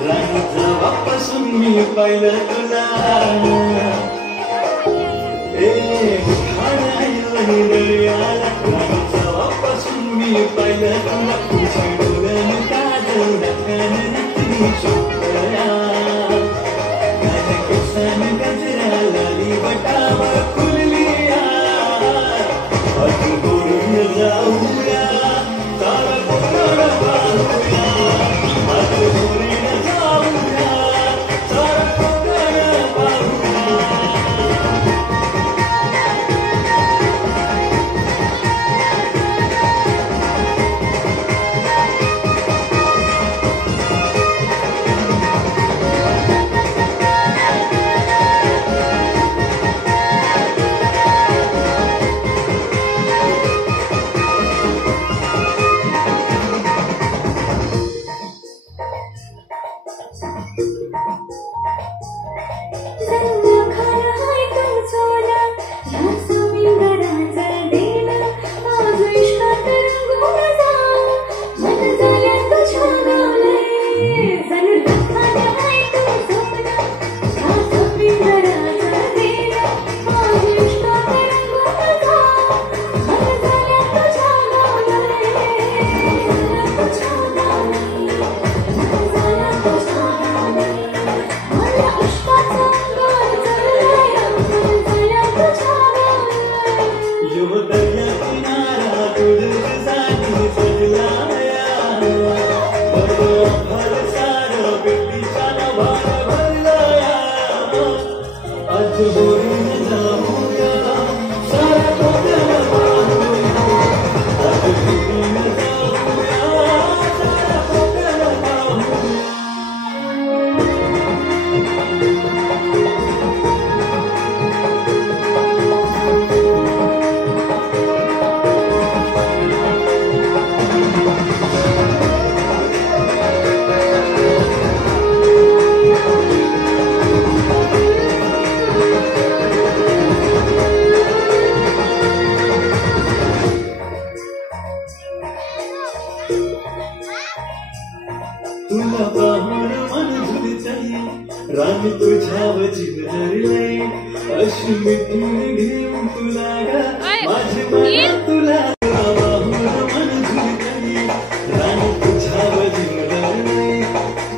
राणी जेव्हापासून मी पाहिलं तुला राणी जेव्हापासून मी पाहिलं तुला तुझ्या डोळ्याने काजल ढकलली शोधया माझ्या केसाने गजरा लाली बटावर फुलली अजून बोलून जाऊया तारा कोणाला पाहूया अजून बोलून जाऊया तारा कोणाला पाहूया तुला पाहून मन झुलतंय राणी तुझ्यावर जीव धरलंय अशी मिठून घेऊन तुला माझे मन तुला पाहून मन झुलतंय राणी तुझ्यावर जीव धरलंय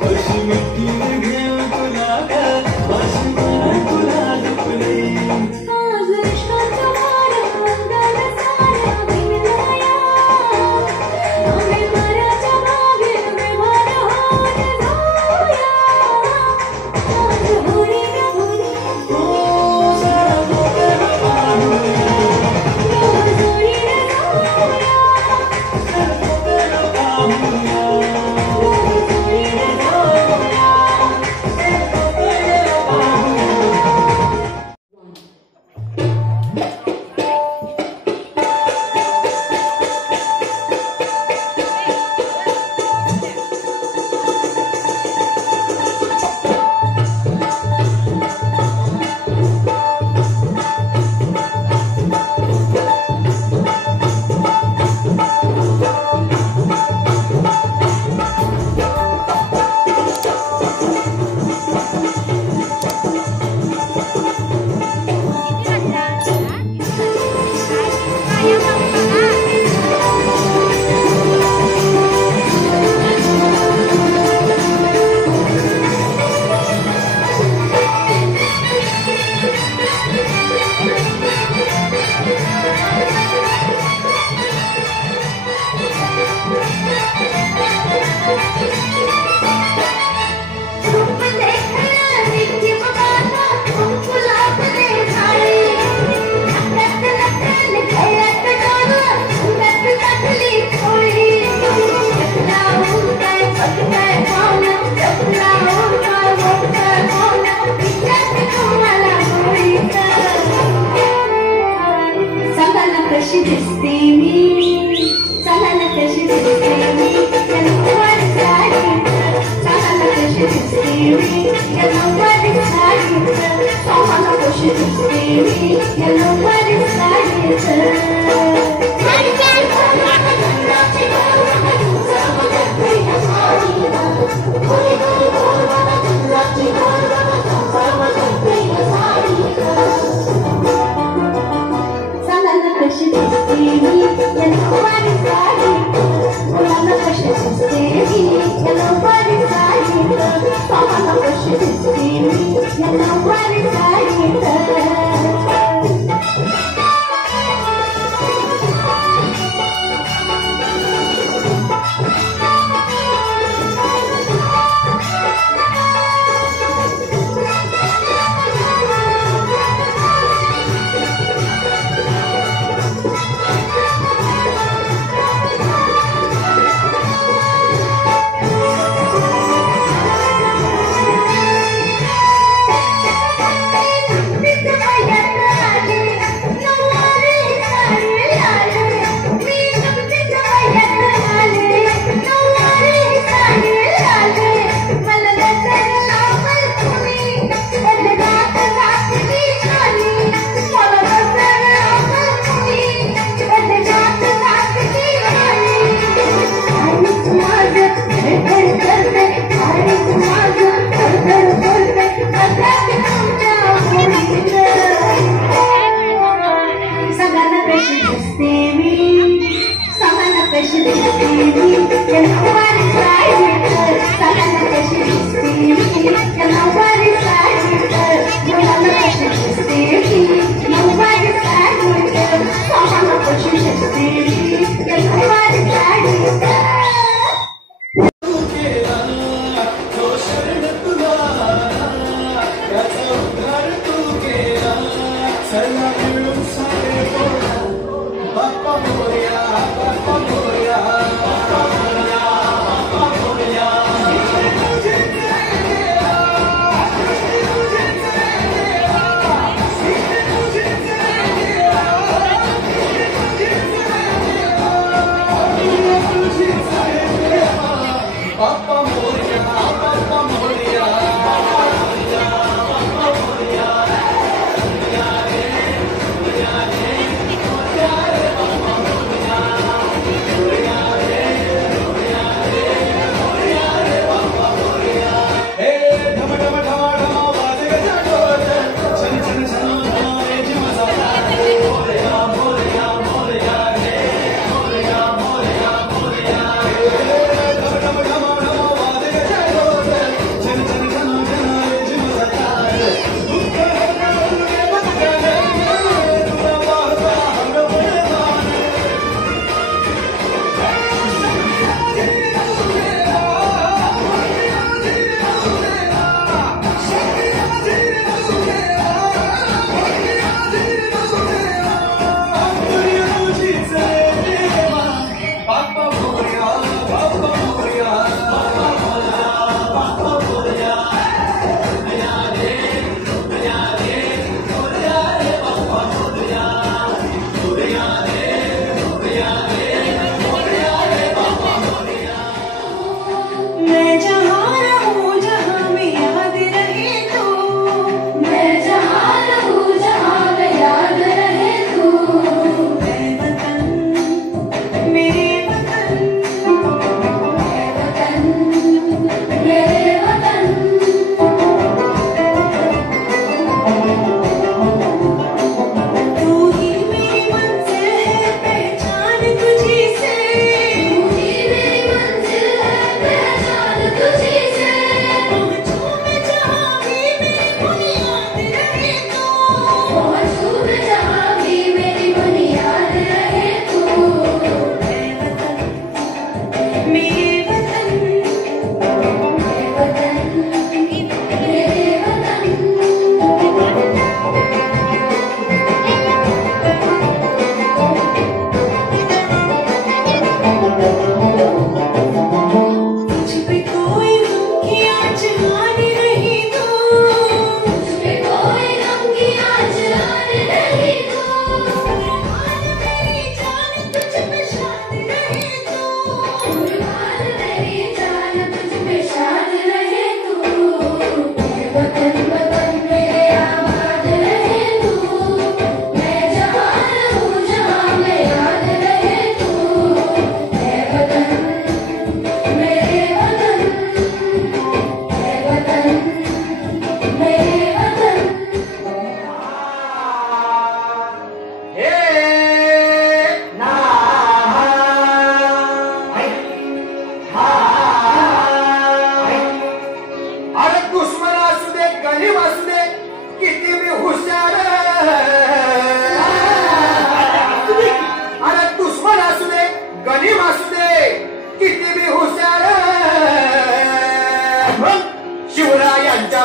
अशी मिठून घेऊन तुला माझे मन तुला जपलंय You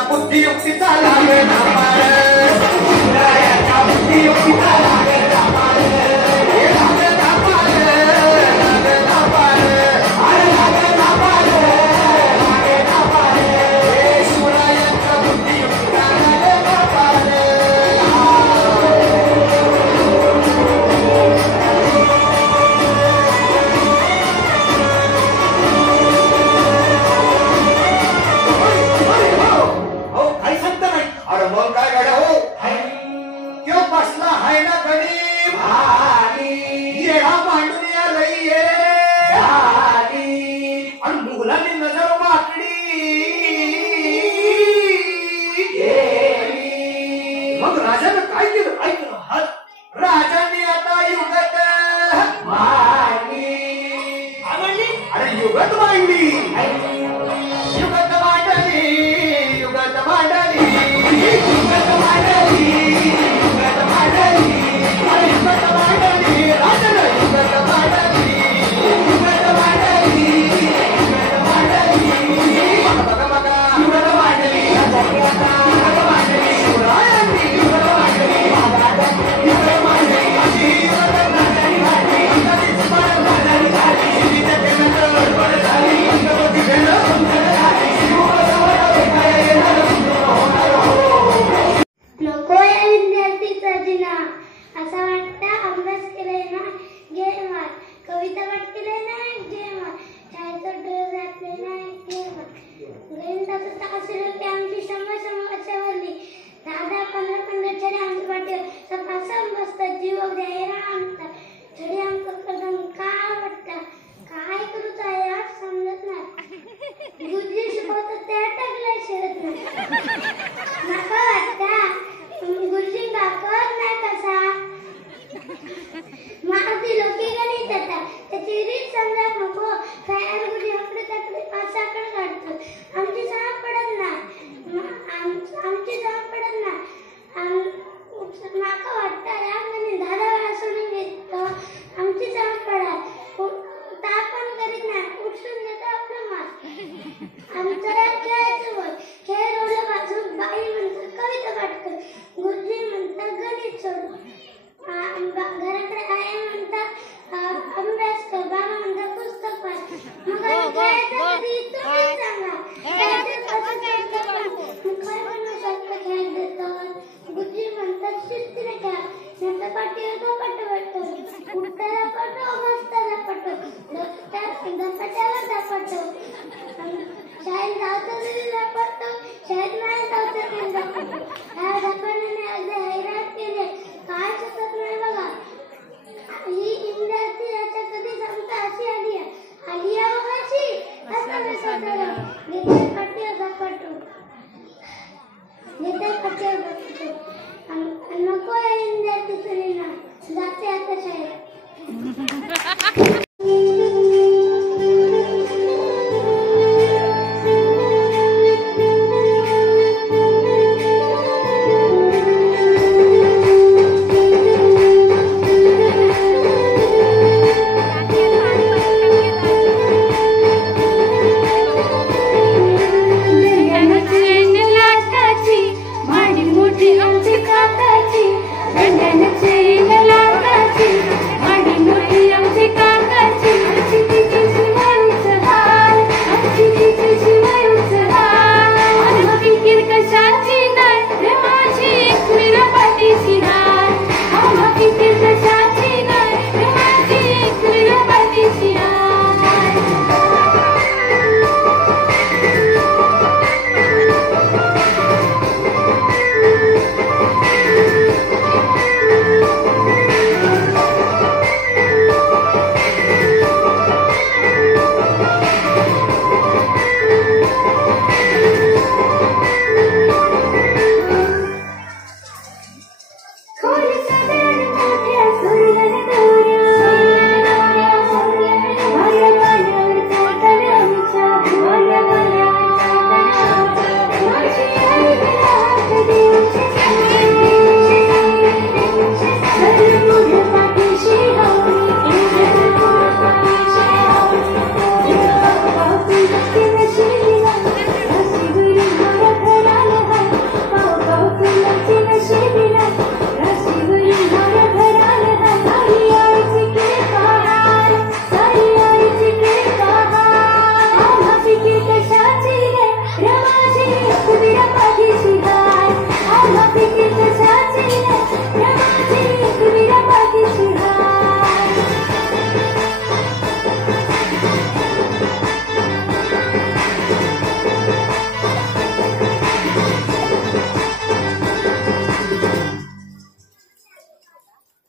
बुद्धियुक्तीचा लागे नापार शिवरायाच्या बुद्धियुक्तीचा लागे नापार हे लागे नापार लागे नापार अरे लागे नापार लागे नापार हे शिवरायाच्या बुद्धियुक्तीचा लागे नापार अरे मग काय गाड्या हो क्यों बसला आहे ना वर्षावरली 10-15 छडे आमच्या पाठीवर सब असं मस्त जीव द्यायला आणतात. छडे आमचं कदम काय वाटतं काय करू यार समजत नाही. गुरुजी शिकवतात त्या टाकल्या शिरत नाही. नका वाटतं गुरुजी दाखवत नाही कसा माती लोकी गणित येतात त्याची रीत समजा नको. काय गुरुजी आपले त्याकडे पासाकडे काढतो आमची साप पडत नाही. आमची साप पडत नाही. नाका वाटतं या 10 वेळा सोडून घेतो आमची साप पडत तापण करीत नाही उठून देतो आपलं मास. आमचं खेळायचं बोल खेळ रोवलं बाजून बाई म्हणतात कविता पाठ कर. गुरुजी म्हणतात गणित सोड. घराकडे आई म्हणतात अभ्यास कर. बाबा म्हणतात पुस्तक वाच. मग खेळायचं कधी तुम्ही सांगा काय म्हणून खेळ देतो. गुरुजी म्हणतात शिस्तीने खेळा नंतर पाठीवर कपाट वाटतो उठताना पटो बसताना पटो धपाट्यावर धपाटो. शाळेत जातो तरी धपाटो शाळेत नाही जातो तरी धपाटो. ह्या धपाट्याने अगदी हैराण केले काय शकत नाही बघा. ही इंद्राची याच्या कधी सांगता अशी आली बघाची असं स्वतःला घेते पाठीवर धपाटो घेते पाठीवर धपाटो. नको इंद्राची सुरीना जाते आता शाळेत.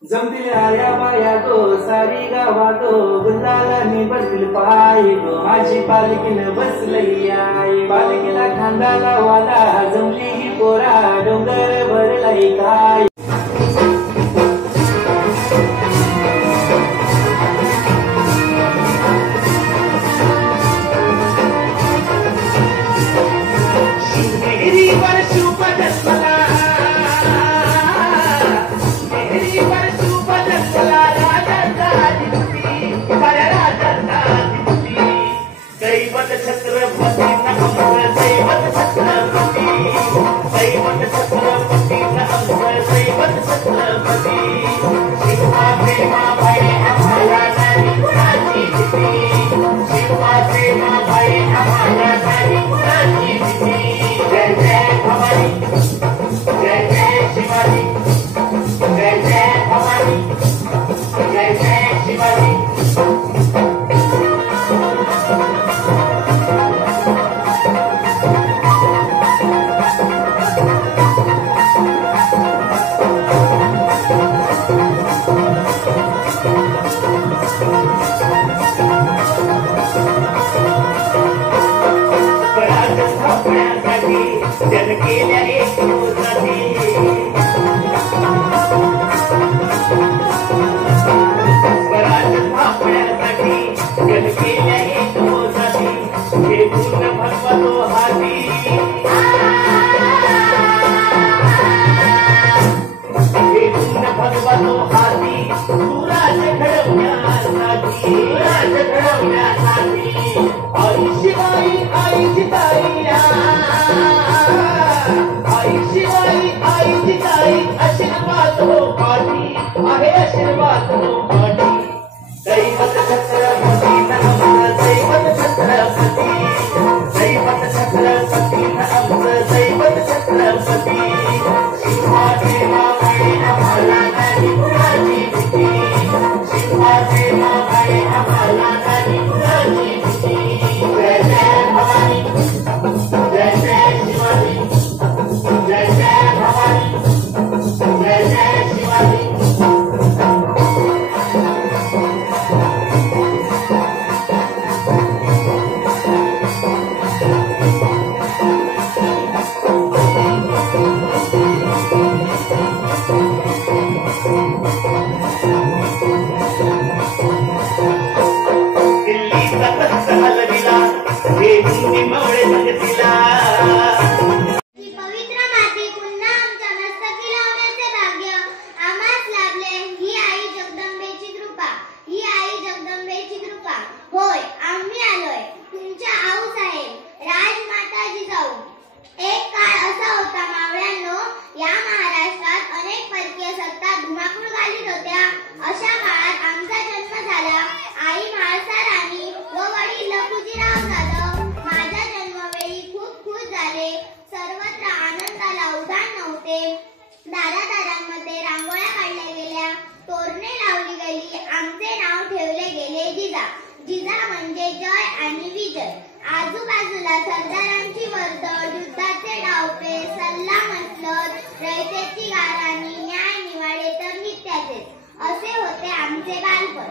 जमतील आया बाया गो सारी गावा गो गुंडाला बसतील पाय गो माझी पालखीनं बसलई आई. पालखीला खांदा वाला जमली ही पोरा डोंगर भरलाई काय. जन केल्या एक मोजाची स्वराज थांबण्यासाठी जन केल्या एक मोजाची हे पूर्ण भगवतो हाती हे पूर्ण भगवतो हाती सुराज घडवण्यासाठी आई शिवाई आई जिताई आई शिवाई आई जिताई आशीर्वाद हो पाठी आहे आशीर्वाद हो पाठी दैवत छत्रपती नमः दैवत छत्रपती दैवत छत्रपती नमः दैवत छत्रपती शिवाजी मावळे आम्हाला नाही कुणाची भीती शिवाजी मावळे आम्हाला नाही कुणाची भीती जय जय भवानी जय जय शिवाजी जय जय भवानी जय जय शिवाजी पवित्र माती पुन्हा आमच्या मस्तकी लावण्याचे भाग्य आम्हास लाभले. ही आई जगदंबेची कृपा ही आई जगदंबेची कृपा. होय आम्ही आलोय तुमच्या आऊसाहेब राजमाता जिजाऊ. एक काळ असा होता मावळ्यांनो, या महाराष्ट्रात अनेक परकीय सत्ता धुमाकूळ घालीत होत्या. अशा काळात आमचा जन्म झाला. आई म्हाळसा राणी व वडील लखुजीराव जाधव. माझ्या जन्मवेळी खूप खुश झाले. सर्वत्र आनंदाला उधाण नव्हते. दारादारांमध्ये रांगोळ्या काढल्या गेल्या, तोरणे लावली गेली. आमचे नाव ठेवले गेले जिजा. जिजा म्हणजे जय आणि विजय. आजूबाजूला सरदारांची वर्दळ, युद्धाचे डावपे, सल्ला मसलत, रयतेची गाराणी, न्याय निवाडे तर नित्याचेच. असे होते आमचे बालपण.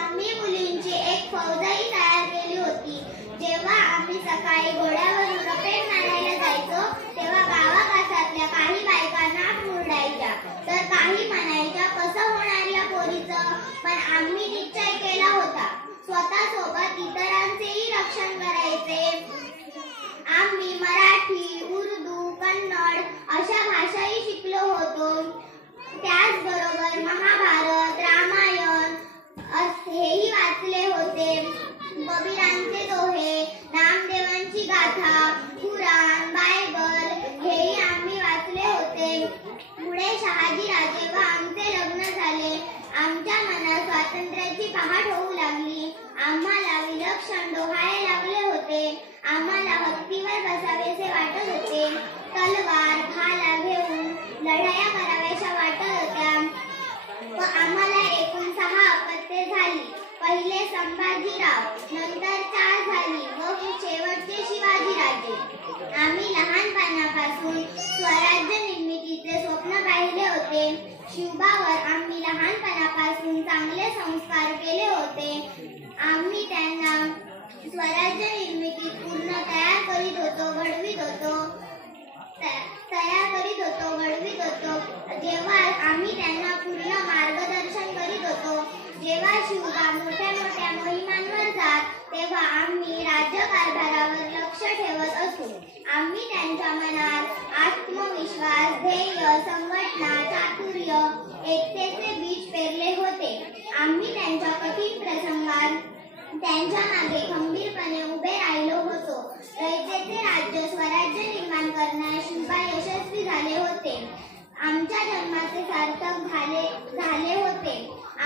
आम्ही मुलींची एक फौजही तयार केली होती. जेव्हा आम्ही सकाळी घोड्यावरून रपेट मारायला जायचो तेव्हा गावाकासातल्या काही बायका नाक मुरडायच्या तर काही म्हणायच्या कसं होणार या पोरीचं. पण आम्ही निश्चय केला होता स्वतःसोबत इतरांचेही रक्षण करायचे. आम्ही मराठी, उर्दू, कन्नड अशा भाषाही शिकलो होतो. त्याचबरोबर महाभारत, रामायण हेही वाचले होते. कबीरांचे दोहे, नामदेवांची गाथा, कुराण, बायबल हेही आम्ही वाचले होते. पुढे शहाजी राजे व आमचे लग्न झाले. आमच्या मनात स्वातंत्र्याची पहाट होऊ लागली. आम्हाला विलक्षण डोहाळे लागले होते. आम्हाला हत्तीवर बसावेसे वाटत होते. तलवार भाला घेऊन लढाया कराव्याशा वाटत होत्या. व आम्हाला एकूण 6 अपत्ये झाली. पहिले संभाजीराव, नंतर 4 झाली व शेवटचे शिवाजीराजे. आम्ही लहानपणापासून स्वराज्य निर्मितीचे स्वप्न पाहिले होते. शिवबावर आम्ही लहानपणापासून चांगले संस्कार केले होते. आम्ही त्यांना स्वराज्य निर्मितीत पूर्ण तयार करीत होतो, घडवीत होतो. जेव्हा आम्ही त्यांना पूर्ण मार्गदर्शन करीत होतो. जेव्हा शिवबा मोठ्या मोठ्या मोहिमांवर जात तेव्हा आम्ही राज्यकारभारावर लक्ष ठेवत असू. आम्ही त्यांच्या मनात आत्मविश्वास, ध्येय, संघटना, चातुर्य, एकतेचे बीज पेरले होते. आम्ही त्यांच्या कठीण प्रसंगात त्यांच्या मागे खंबीरपणे उभे राहिलो होतो. रयतेचे राज्य स्वराज्य निर्माण करण्यास शिवबा यशस्वी झाले होते. आमच्या जन्माचे सार्थक झाले होते.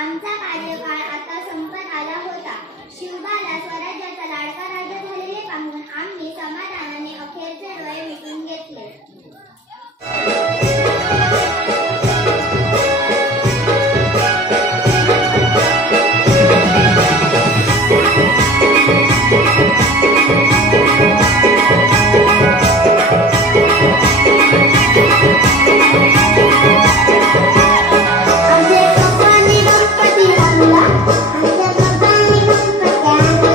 आमचा कार्यकाळ आता संपत आला होता. शिवबाला स्वराज्याचा लाडका राजा झालेले पाहून आम्ही समाधानाने अखेरचे डोळे मिटून घेतले. आमचे पप्पांनी गणपती आणला. आमच्या पप्पांनी गणपती आणला.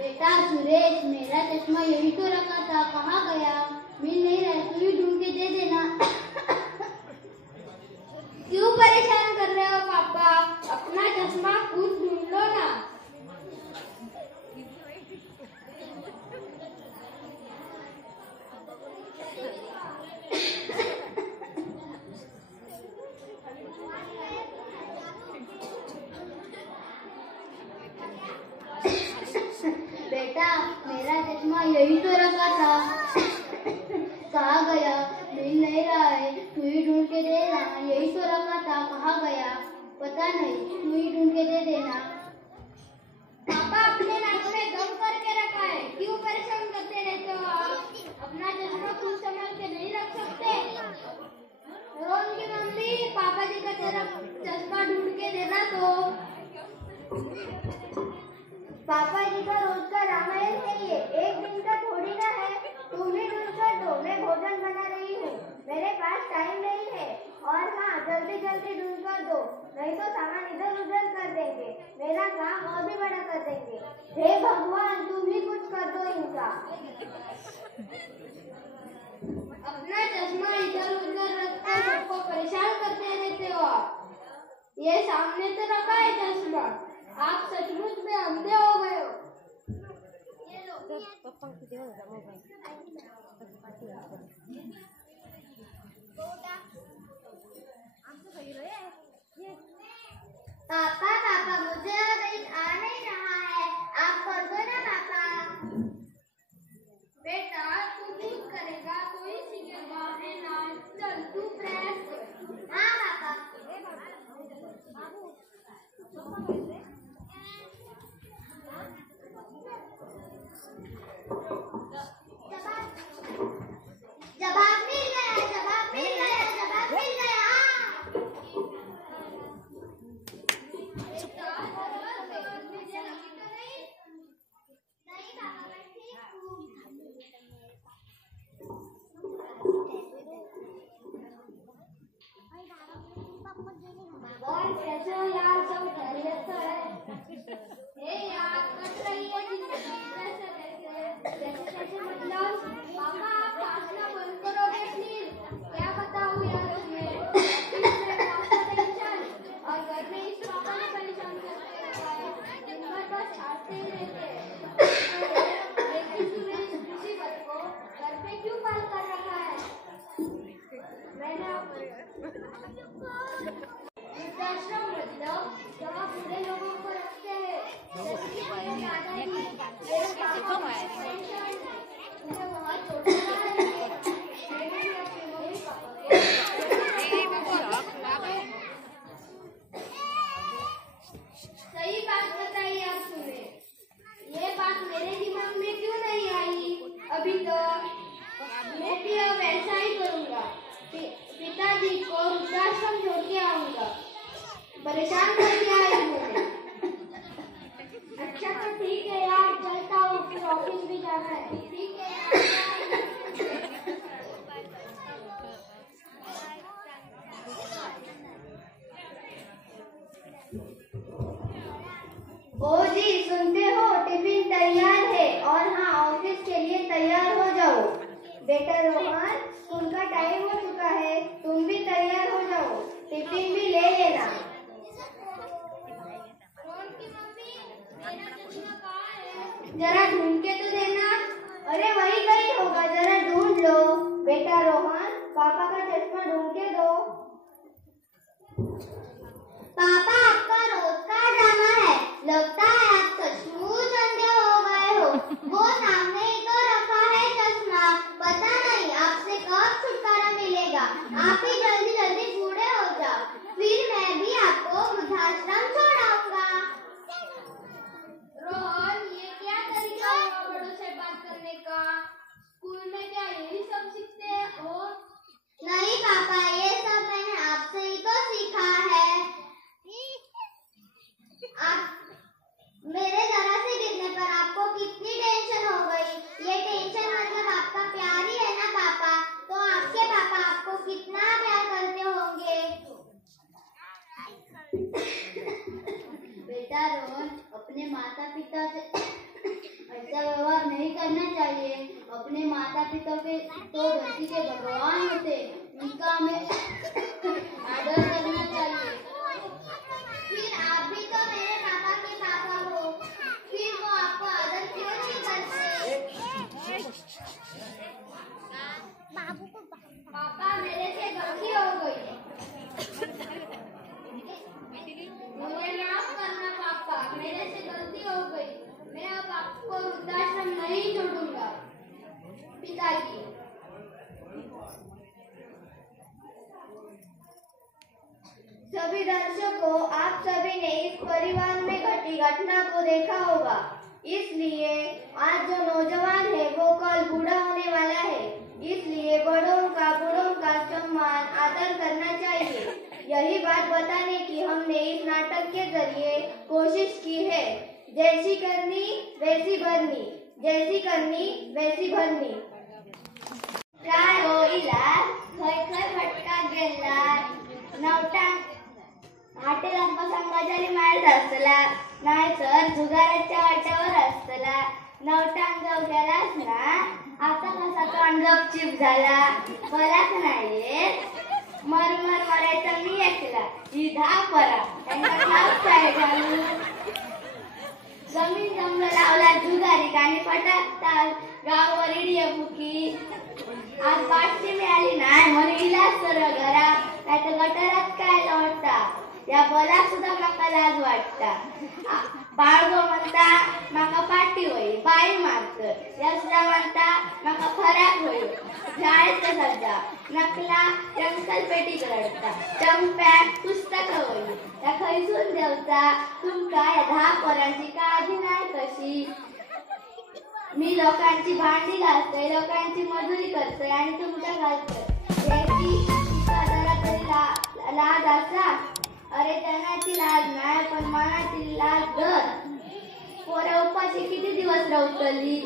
बेटा सुरेश, मेरा चश्मा यही तो रखा था, कहाँ गया? मिल नहीं रहा, तू ही ढूंढ के दे देना। क्यों परेशान कर रहे हो पापा? अपना चश्मा खुद ढूंढ लो ना। बेटा मेरा चश्मा यही तो रखा था, कहाँ गया? मिल नहीं रहा है, तू ही ढूंढ के दे देना। यही तो रखा था, कहाँ गया? पता नहीं, तू ही ढूंढ के दे देना। पापा अपने नाक में गम करके रखा है, क्यों परेशान करते रहते हो आप? अपना चश्मा खुद संभाल के नहीं रख सकते? रोहन की मम्मी, पापा जी का तेरा चश्मा ढूंढ के देना तो। पापा जी का रोज का रामायण है ये, एक दिन का थोड़ी ना है। तुम ही ढूंढ कर दो, मैं भोजन बना रही हूँ, मेरे पास टाइम नहीं है। और हाँ, जल्दी जल्दी ढूंढ कर दो, नहीं तो सामान इधर उधर कर देंगे, मेरा काम और भी बड़ा कर देंगे। हे भगवान, तुम ही कुछ कर दो इनका। अपना चश्मा इधर उधर रखकर सबको परेशान करते रहते हो आप। ये सामने तो रखा है चश्मा, आप सचमुच में अंधे हो गए हो। पापा पापा, मुझे आ नहीं रहा है, आप कर दो ना पापा। बेटा तू खुद करेगा तो ही सीखेगा, है ना? चल तू प्रयास कर। हाँ पापा। जवाब मिल गया, जवाब मिल गया, जवाब मिल गया। और कैसे हो यार, सब खैरियत से है? हे यार, कट रही है कैसे मतलब? पापा आप हंसना बंद करोगे प्लीज? क्या बताऊं यार तुम्हें? टेंशन और घर में इस पापा ने परेशान करके रखा है, दिन भर बस हंसते ही रहते हैं। लेकिन सुरेश मुसीबत को घर पे क्यों पाल कर रखा है? मैंने वृद्धाश्रम मतलब जहाँ बूढ़े लोगों को रखते हैं, दादाजी मुझे बहुत छोटा है। मैंने भी अपने मम्मी पापा सही बात बताई आप सुने। ये बात मेरे दिमाग में क्यों नहीं आई अभी तक? मैं भी अब ऐसा ही करूँगा, पिताजी को वृद्धाश्रम छोड़ के आऊंगा। परेशान कर दिया है इन्होंने। अच्छा तो ठीक है यार, चलता हूँ, फिर ऑफिस भी जाना है। ठीक है ओ जी, सुनते हो? टिफिन तैयार है, और हाँ, ऑफिस के लिए तैयार हो जाओ। बेटा रोहन, स्कूल का टाइम हो चुका है, तुम भी तैयार हो जाओ, टिफिन भी ले लेना। जरा ढूंढ के तो देना। अरे वही गई होगा, जरा ढूंढ लो। बेटा रोहन, पापा का चश्मा ढूंढ के दो। पापा आपका रोज का ड्रामा है, लगता है आप सचमुच अंधे हो गए हो। वो सामने ही तो रखा है चश्मा, पता नहीं आपसे कब छुटकारा मिलेगा। आप ही जल्दी जल्दी बूढ़े हो जाओ, फिर मैं भी आपको वृद्धाश्रम छोड़ाऊंगा। रोहन, ये क्या तरीका हुआ बड़ों से बात करने का? स्कूल में क्या यही सब सीखते हो? नहीं पापा, ये सब मैंने आपसे ही तो सीखा है। आप मेरे जरा से गिरने पर आपको कितनी टेंशन हो गई। ये टेंशन मतलब आपका प्यार ही है ना पापा? तो आपके पापा आपको कितना प्यार करते होंगे। बेटा रोहन, अपने माता पिता से ऐसा व्यवहार नहीं करना चाहिए। अपने माता पिता के तो धरती के भगवान होते, उनका हमें आदर करना चाहिए। फिर आप भी तो मेरे पापा के पापा हो, फिर वो आपको आदर क्यों नहीं करते? पापा मेरे से गलती हो गई, मुझे माफ करना पापा, मेरे से गलती हो गई। मैं अब आपको वृद्धाश्रम नहीं छोड़ूंगा। पिताजी। सभी दर्शकों, आप सभी ने इस परिवार में घटी घटना को देखा होगा, इसलिए आज जो नौजवान है वो कल बूढ़ा होने वाला है, इसलिए बड़ों का सम्मान आदर करना चाहिए। यही बात बताने की हमने इस नाटक के जरिए कोशिश की है। जैसी करनी वैसी भरनी, जैसी करनी वैसी भरनी। काय होईला खय खय फटका गेला, नवटा हॉटेलांपा संघाचारी मारत असतला, नाहीतर जुगाराच्या वाट्यावर असतला। नवटांग जाऊ गेलास ना, आता कसा तो अंगपचिप झाला, बराच नाहीये। मरमर मरायचा मी एकला, ही दहा परा, त्यांना खास काय घालू। जमीन जंगल लावला जुगारी आणि पटाकता गावावर इडिया बुकी। आज पाठची मिळाली नाही म्हणून इलाज सरळ घरात, नाहीतर गटारात काय लोटता, या बोलाक सुद्धा माका लाज वाटता। बाळगो म्हणता माका पाठी होई, बाई मारत यसला म्हणता माका फराक होई। शाळेत सध्या नकला पेन्सिल पेटीक रडता, चंप्याक पुस्तक होई, त्या खैसून देवचा तुमका या 10 पोरांची काळजी नाही कशी। मी लोकांची भांडी घालतोय, लोकांची मजुरी करतोय आणि तुमका घालतोय, याची जरा तरी लाज असा। अरे त्यांनाची लाज नाही पण मनाची लाज धर। पोरं उपाशी किती दिवस रवतली,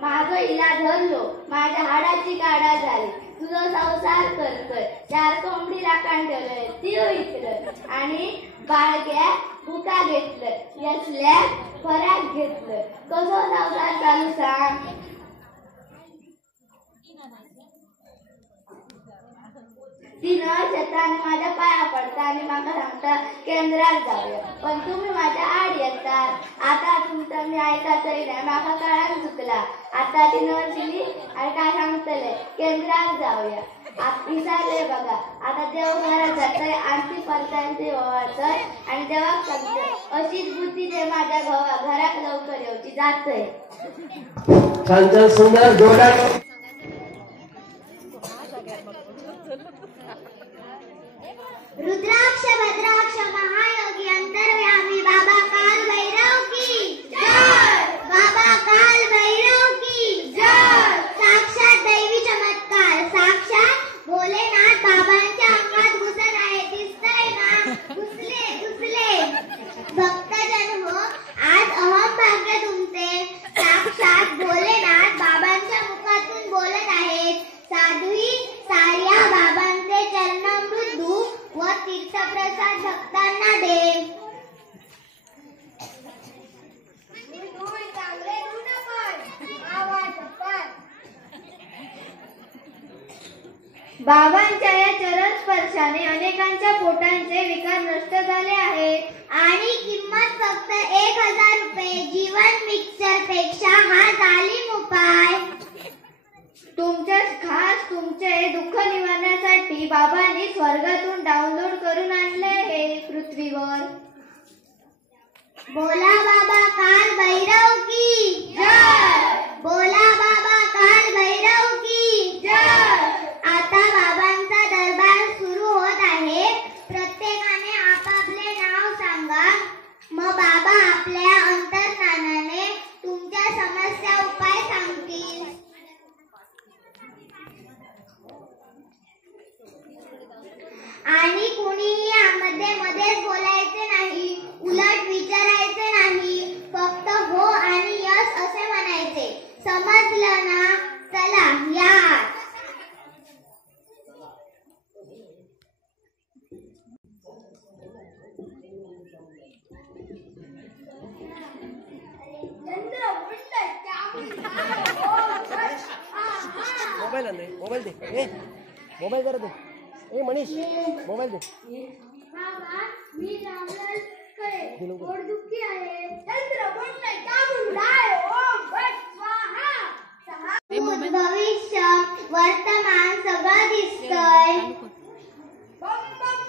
माझं इला धरलो, माझ्या हाडाची काढा झाली, तुझा संसार करतोय, 4 कोंबडी राखण ठेवलंय ती इकलं आणि बाळग्या भुका घेतलं, यसल्या फराक घेतलं, कसं संसार चालू सांग। ती न शेताने माझ्या पाया पडता आणि माका सांगता केंद्रात जाऊया, पण तुम्ही माझ्या आड येतात। आता तुमचं मी ऐकायचंही नाही, माका कळान चुकला। आता ती न दिली आणि काय सांगतले केंद्रात जाऊया, विचारले बघा। आता देवघरात जातोय, आणखी परतांचे ओवाळतोय आणि देवाक सांगतोय, अशीच बुद्धी दे माझ्या घरात लवकर येऊची जातोय। छान छान सुंदर जोरदार रुद्राक्ष भद्राक्ष महायोगी अंतर्यामी बाबा काल भैरव की जय, बाबा काल भैरव की जय। साक्षात दैवी चमत्कार, साक्षात भोलेनाथ बाबांच्या अंगात घुसत आहे, दिसतंय ना, घुसले। भक्तजन हो, आज अहम भाग्य तुमचे, साक्षात भोलेनाथ बाबांच्या मुखातून बोलत आहेत। साधुही साऱ्या बाबांचे चरणामृत धूप व तीर्थप्रसाद भक्तांना दे। बाबांच्या या चरण स्पर्शाने अनेकांच्या पोटांचे विकार नष्ट झाले आहेत आणि किंमत फक्त 1000 रुपये। जीवन मिक्सर पेक्षा हा जालिम उपाय। तुमच्या खास तुमचे दुःख निवारण्यासाठी बाबांनी स्वर्गातून डाउनलोड करून आणले हे पृथ्वीवर। बोला बाबा काल भैरव की जय, बोला बाबा काल भैरव की जय। आता बाबांचा दरबार सुरू होत आहे, प्रत्येकाने आपापले नाव सांगा, मग बाबा आपल्या अंतर्ज्ञानाने तुमच्या समस्या उपाय सांगतील। आणि कुणीही यामध्ये मध्येच बोलायचे नाही, उलट विचारायचे नाही। मोबाईल आण रे, मोबाईल दे. ए मोबाईल जरा दे. ए मनीष मोबाईल दे. बाबा मी रामलाल कडे पोटदुखी आहे चंद्र बोलतोय का म्हणताय ओम भट स्वाहा भविष्य वर्तमान सगळं दिसतंय बम बम